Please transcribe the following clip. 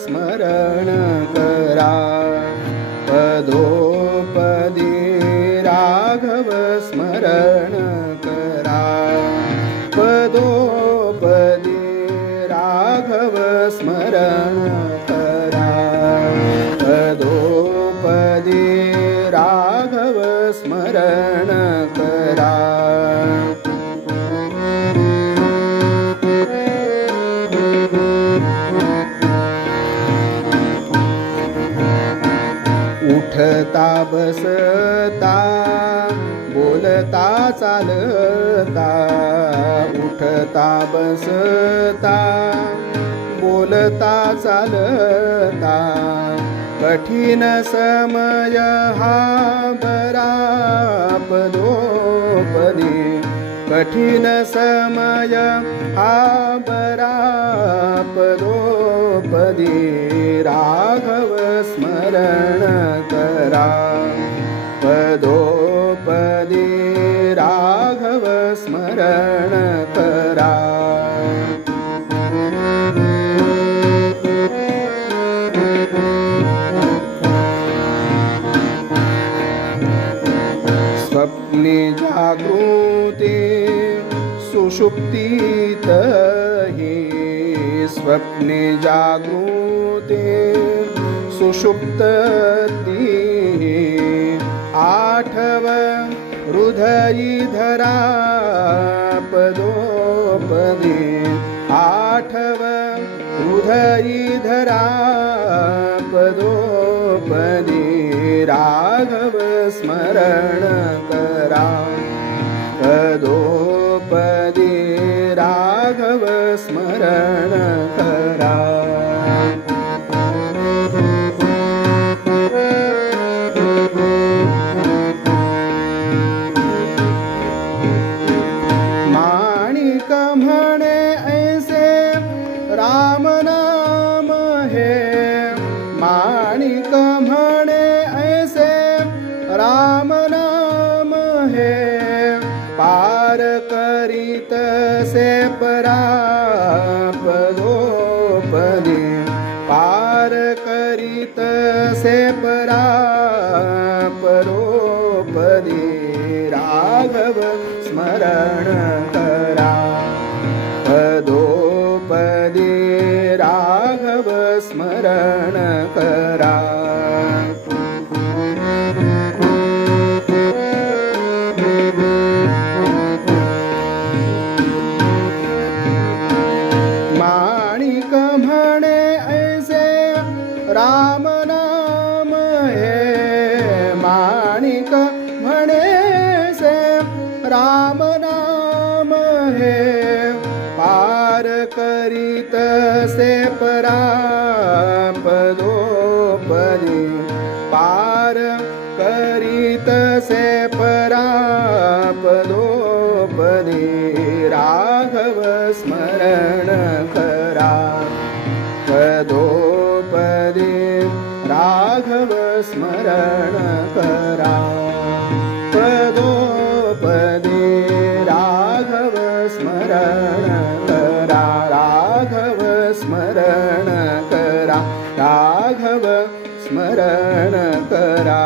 स्मरण करा पदोपदी राघव स्मरण करा पदोपदी राघव स्मरण करा पदोपदी राघव स्मरण करा उठता बसता बोलता चालता उठता बसता बोलता चालता कठीण समय हा बरा पदोपदी कठीण समय हा बरा पदोपदी राघव स्मरण करा पदोपदी राघव स्मरण करा स्वप्ने जागृते सुषुप्तीत हि स्वप्ने जागृते सुषुप्ती आठव हृदयी धरा पदोपदी आठव हृदयी धरा पदोपदी राघव स्मरण करा पदोपदी राघव स्मरण करा माणिक म्हणे ऐसे राम नाम हे माणिक म्हणे ऐसे राम नाम हे पार करीत से परा पदोपदी पार करीत से परा परोपदी राघव स्मरण करा पदोपदी राघव स्मरण करा माणिक म्हणे ऐसे राम नाम हे माणिक म्हणे ऐसे राम नाम हे पार करीत से परा पदोपदी पार करीत से परा पदोपदी राघव स्मरण करा पदोपदी राघव स्मरण करा पदोपदी राघव स्मरण करा राघव स्मरण करा राघव स्मरण करा